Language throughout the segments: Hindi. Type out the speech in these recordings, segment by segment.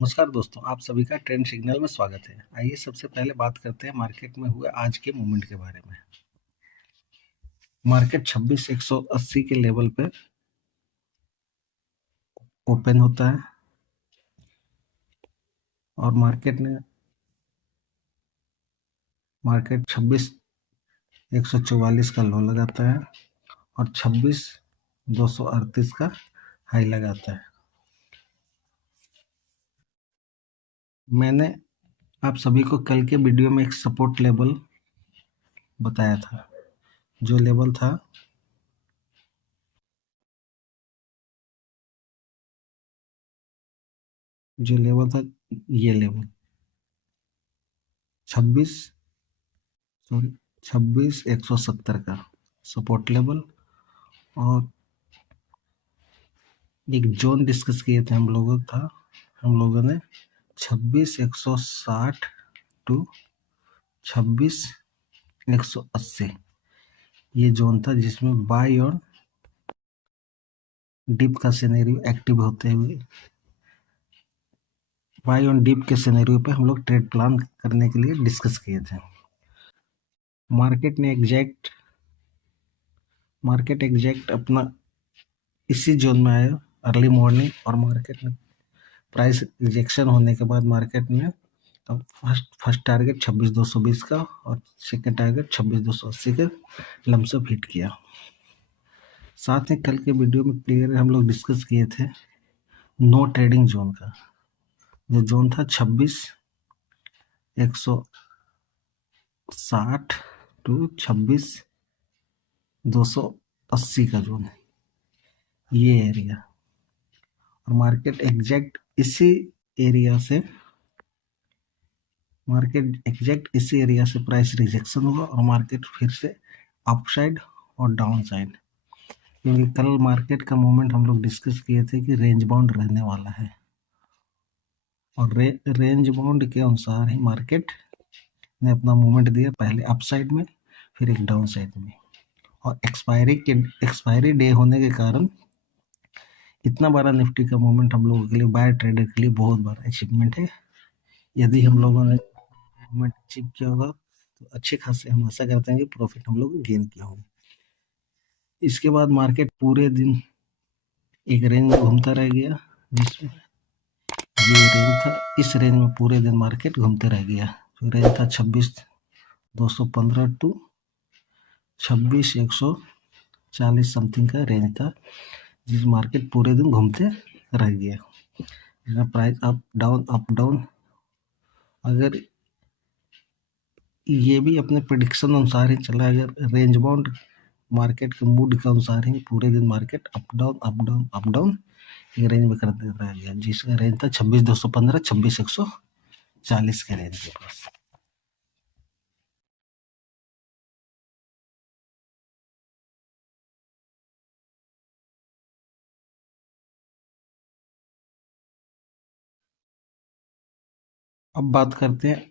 नमस्कार दोस्तों, आप सभी का ट्रेंड सिग्नल में स्वागत है। आइए सबसे पहले बात करते हैं मार्केट में हुए आज के मूवमेंट के बारे में। मार्केट 26,180 के लेवल पे ओपन होता है और मार्केट 26,144 का लो लगाता है और 26,238 का हाई लगाता है। मैंने आप सभी को कल के वीडियो में एक सपोर्ट लेवल बताया था, जो लेवल था ये लेवल 26,170 का सपोर्ट लेवल। और एक जोन डिस्कस किए थे हम लोगों ने 26,160 टू 26,180 ये जोन था, जिसमें बाई और डिप का सिनेरियो एक्टिव होते हुए बाई और डिप के सिनेरियो पे हम लोग ट्रेड प्लान करने के लिए डिस्कस किए थे। मार्केट एग्जैक्ट अपना इसी जोन में आया अर्ली मॉर्निंग, और मार्केट में प्राइस रिजेक्शन होने के बाद मार्केट में अब फर्स्ट टारगेट 26,220 का और सेकंड टारगेट 26,280 का लमसम हिट किया। साथ ही कल के वीडियो में क्लियर हम लोग डिस्कस किए थे नो ट्रेडिंग जोन का, जो जोन था 26,160 टू 26,280 का जोन है ये एरिया। और मार्केट एग्जैक्ट इसी एरिया से प्राइस रिजेक्शन हुआ और मार्केट फिर से अपसाइड और डाउन साइड, क्योंकि कल मार्केट का मूवमेंट हम लोग डिस्कस किए थे कि रेंज बाउंड रहने वाला है, और रेंज बाउंड के अनुसार ही मार्केट ने अपना मूवमेंट दिया, पहले अप साइड में फिर एक डाउन साइड में। और एक्सपायरी डे होने के कारण इतना बड़ा निफ्टी का मूवमेंट हम लोगों के लिए, बायर ट्रेडर के लिए बहुत बड़ा अचीवमेंट है। यदि हम लोगों ने मूवमेंट अचीव किया होगा तो अच्छे खासे हम आशा करते हैं कि प्रॉफिट हम लोग गेन किया होगा। इसके बाद मार्केट पूरे दिन एक रेंज में घूमता रह गया, जिसमें ये रेंज था। इस रेंज में पूरे दिन मार्केट घूमते रह गया। तो रेंज था 26,215 टू 26,140 समथिंग का रेंज था, जिस मार्केट पूरे दिन घूमते रह गया। प्राइस अप डाउन अगर ये भी अपने प्रिडिक्शन अनुसार ही चला, अगर रेंज बाउंड मार्केट के मूड के अनुसार ही पूरे दिन मार्केट अप डाउन एक रेंज में करते रह गया, जिसका रेंज था 26,215 26,140 के रेंज के पास। अब बात करते हैं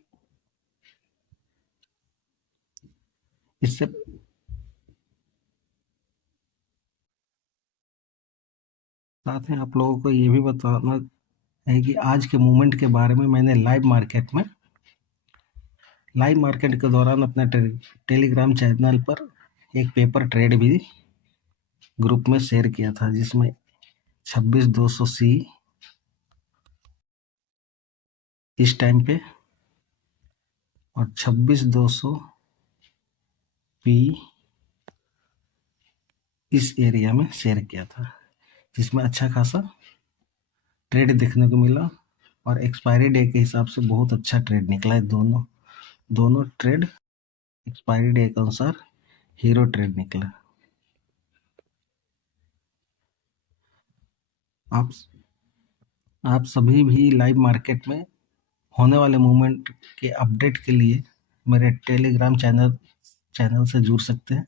इससे साथ में आप लोगों को ये भी बताना है कि आज के मूवमेंट के बारे में मैंने लाइव मार्केट के दौरान अपने टेलीग्राम चैनल पर एक पेपर ट्रेड भी ग्रुप में शेयर किया था, जिसमें 26,200 सी इस टाइम पे और 26,200 पी इस एरिया में शेयर किया था, जिसमें अच्छा खासा ट्रेड देखने को मिला और एक्सपायरी डे के हिसाब से बहुत अच्छा ट्रेड निकला है। दोनों ट्रेड एक्सपायरी डे के अनुसार हीरो ट्रेड निकला। आप सभी भी लाइव मार्केट में होने वाले मूवमेंट के अपडेट के लिए मेरे टेलीग्राम चैनल से जुड़ सकते हैं।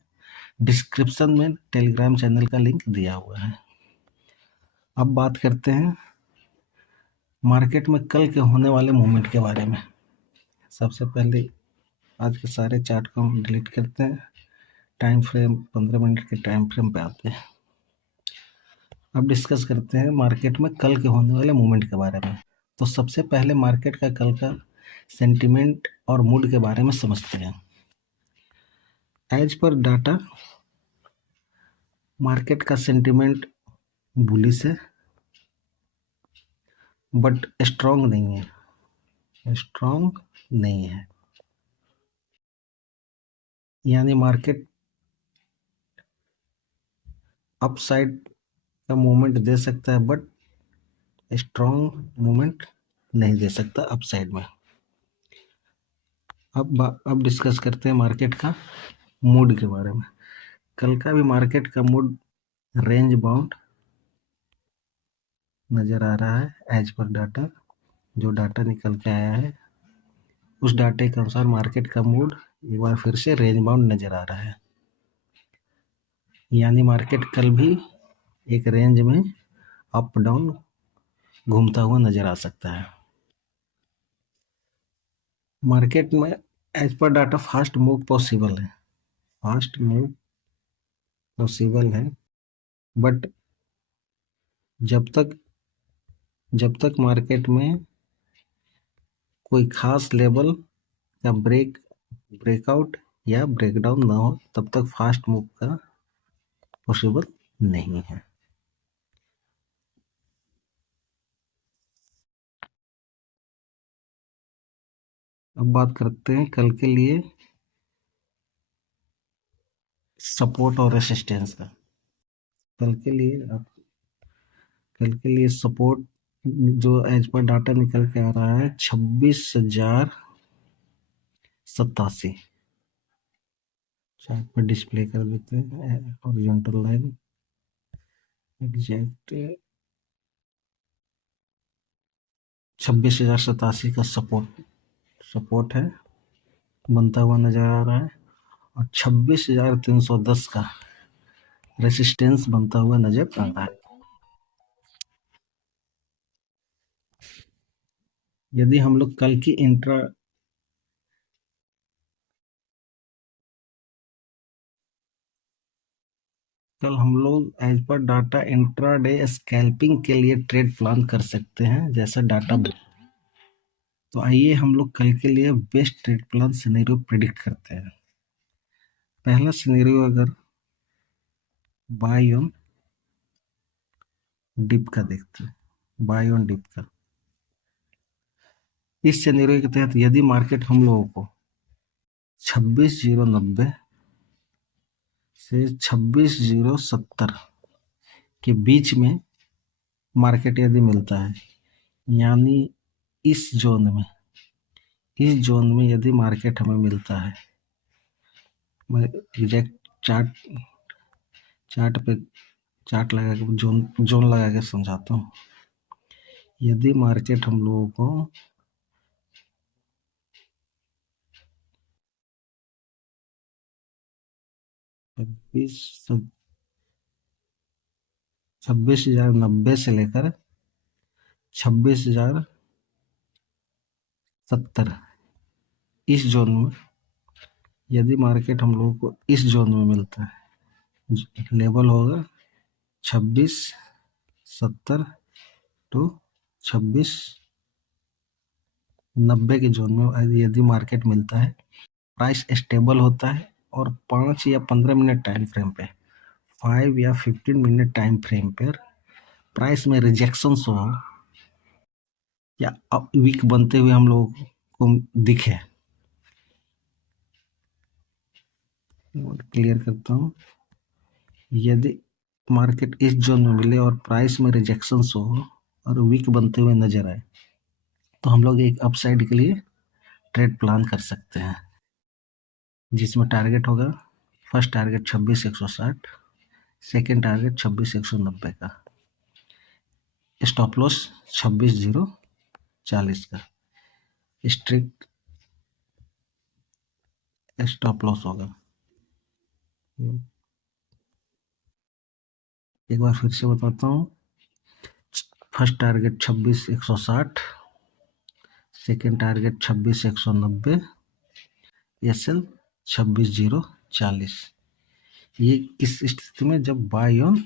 डिस्क्रिप्शन में टेलीग्राम चैनल का लिंक दिया हुआ है। अब बात करते हैं मार्केट में कल के होने वाले मूवमेंट के बारे में। सबसे पहले आज के सारे चार्ट को हम डिलीट करते हैं, टाइम फ्रेम 15 मिनट के टाइम फ्रेम पे आते हैं। अब डिस्कस करते हैं मार्केट में कल के होने वाले मूवमेंट के बारे में। तो सबसे पहले मार्केट का कल का सेंटिमेंट और मूड के बारे में समझते हैं। एज पर डाटा मार्केट का सेंटिमेंट बुलिश है बट स्ट्रॉन्ग नहीं है, स्ट्रॉन्ग नहीं है। यानी मार्केट अपसाइड का मूवमेंट दे सकता है बट स्ट्रॉन्ग मूवमेंट नहीं दे सकता अपसाइड में। अब डिस्कस करते हैं मार्केट का मूड के बारे में। कल का भी मार्केट का मूड रेंज बाउंड नज़र आ रहा है एज पर डाटा। जो डाटा निकल के आया है उस डाटे के अनुसार मार्केट का मूड एक बार फिर से रेंज बाउंड नज़र आ रहा है। यानी मार्केट कल भी एक रेंज में अप डाउन घूमता हुआ नज़र आ सकता है। मार्केट में एज पर डाटा फास्ट मूव पॉसिबल है, फास्ट मूव पॉसिबल है बट जब तक मार्केट में कोई खास लेवल का ब्रेकआउट या ब्रेकडाउन ना हो तब तक फास्ट मूव का पॉसिबल नहीं है। अब बात करते हैं कल के लिए सपोर्ट और रेसिस्टेंस का। कल के लिए सपोर्ट जो एज पर डाटा निकल के आ रहा है 26,087 चार्ट पर डिस्प्ले कर देते हैं। हॉरिजॉन्टल लाइन एग्जैक्ट 26,087 का सपोर्ट है बनता हुआ नजर आ रहा है और 26,310 का रेसिस्टेंस बनता हुआ नजर आ रहा है। यदि हम लोग कल हम लोग एज पर डाटा इंट्राडे स्कैल्पिंग के लिए ट्रेड प्लान कर सकते हैं जैसा डाटा। तो आइए हम लोग कल के लिए best trade plan scenario predict करते हैं। पहला सिनेरियो अगर बाय ऑन डिप का देखते हैं, बाय ऑन डिप का। इस सिनेरियो के तहत यदि मार्केट हम लोगों को 26,090 से 26,070 के बीच में मार्केट यदि मिलता है, यानी इस जोन में यदि मार्केट हमें मिलता है, मैं एग्जैक्ट चार्ट लगा के जोन लगा के समझाता हूँ। यदि मार्केट हम लोगों को 26,090 से लेकर 26,070 इस जोन में यदि मार्केट हम लोगों को इस जोन में मिलता है, लेवल होगा 26,70 टू 26,90 के जोन में यदि मार्केट मिलता है, प्राइस स्टेबल होता है और 5 या 15 मिनट टाइम फ्रेम पे, 5 या 15 मिनट टाइम फ्रेम पर प्राइस में रिजेक्शन हो या वीक बनते हुए हम लोगों को दिखे। क्लियर करता हूँ। यदि मार्केट इस जोन में मिले और प्राइस में रिजेक्शन हो और वीक बनते हुए नजर आए तो हम लोग एक अपसाइड के लिए ट्रेड प्लान कर सकते हैं, जिसमें टारगेट होगा फर्स्ट टारगेट 26,160, सेकेंड टारगेट 26,190 का, स्टॉप लॉस 26,040 का स्ट्रिक्ट स्टॉप लॉस होगा। एक बार फिर से बताता हूँ। First target 26,160, second target 26,190, SL 26,040। ये किस स्थिति में? जब बाय ऑन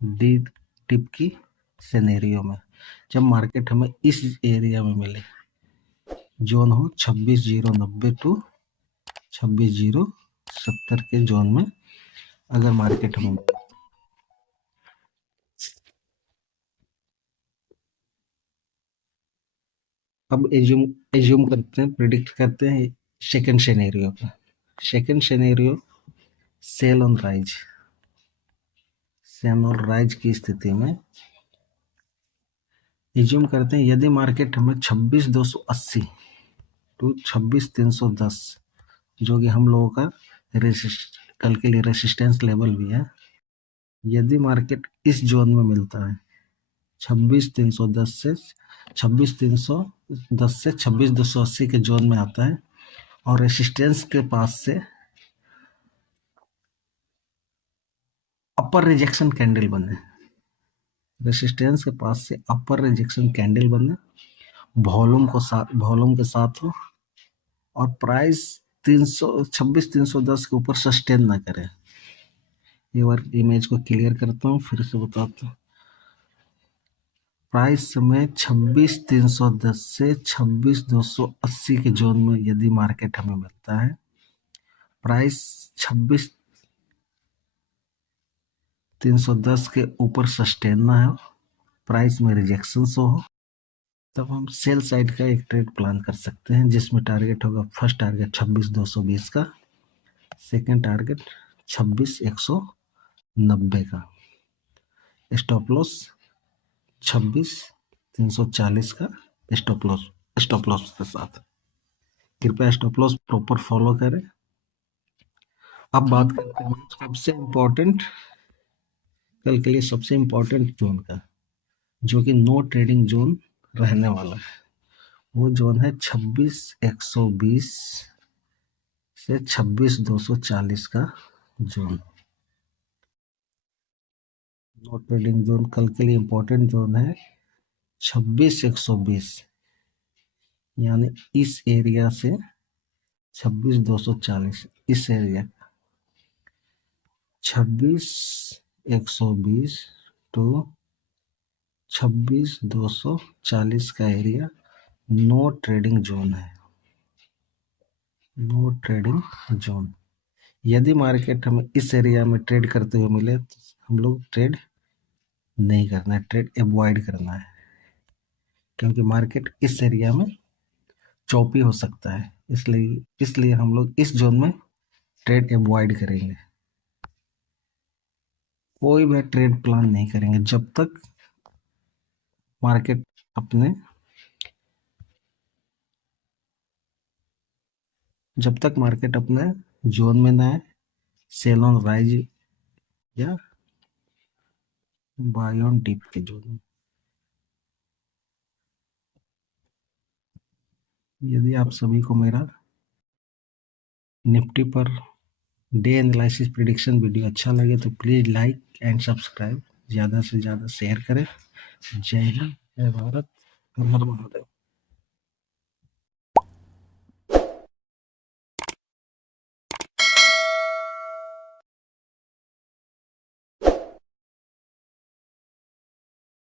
डिप की सिनेरियो में। जब मार्केट हमें इस एरिया में मिले, जोन हो 26,090 टू 26,070 के जोन में अगर मार्केट हमें, अब एज्यूम करते हैं, प्रिडिक्ट करते हैं सेकंड सिनेरियो का। Second scenario sell on rise, sell on rise की स्थिति में एज्यूम करते हैं यदि मार्केट हमें 26,280 टू 26,310, जो कि हम लोगों का कल के लिए रेसिस्टेंस लेवल भी है, यदि मार्केट इस जोन में मिलता है 26,310 से 26,310 से 26,280 के जोन में आता है और रेसिस्टेंस के पास से अपर रिजेक्शन कैंडल बने, रेसिस्टेंस के पास से अपर रिजेक्शन कैंडल बने, वॉल्यूम के साथ हो और प्राइस 26,310 के ऊपर सस्टेन ना करे। एक बार इमेज को क्लियर करता हूँ, फिर से बताता हूँ। प्राइस में 26,310 से 26,280 के जोन में यदि मार्केट हमें मिलता है, प्राइस 26,310 के ऊपर सस्टेन ना हो, प्राइस में रिजेक्शन हो, तब हम सेल साइड का एक ट्रेड प्लान कर सकते हैं, जिसमें टारगेट होगा, फर्स्ट टारगेट 26,220 का, सेकंड टारगेट 26,190 का, स्टॉप लॉस 26,340 का स्टॉप लॉस के साथ। कृपया स्टॉप लॉस प्रॉपर फॉलो करें। अब बात करते हैं सबसे इम्पोर्टेंट, कल के लिए सबसे इम्पोर्टेंट जोन का, जो कि नो ट्रेडिंग जोन रहने वाला है। वो जोन है 26,120 से 26,240 का जोन। नो ट्रेडिंग जोन कल के लिए इम्पोर्टेंट जोन है 26,120, यानी इस एरिया से 26,240, इस एरिया 26,120 टू 26,240 का एरिया नो ट्रेडिंग जोन है, नो ट्रेडिंग जोन। यदि मार्केट हमें इस एरिया में ट्रेड करते हुए मिले तो हम लोग ट्रेड नहीं करना है, ट्रेड अवॉइड करना है, क्योंकि मार्केट इस एरिया में चौपी हो सकता है, इसलिए हम लोग इस जोन में ट्रेड अवॉइड करेंगे, कोई भी ट्रेड प्लान नहीं करेंगे जब तक मार्केट अपने जोन में ना है, सेल ऑन राइज या बाय ऑन डिप के जोन में। यदि आप सभी को मेरा Nifty per day analysis prediction video अच्छा लगे तो प्लीज़ लाइक एंड सब्सक्राइब, ज़्यादा से ज़्यादा शेयर करें। जय हिंद, जय भारत, हर हर महादेव।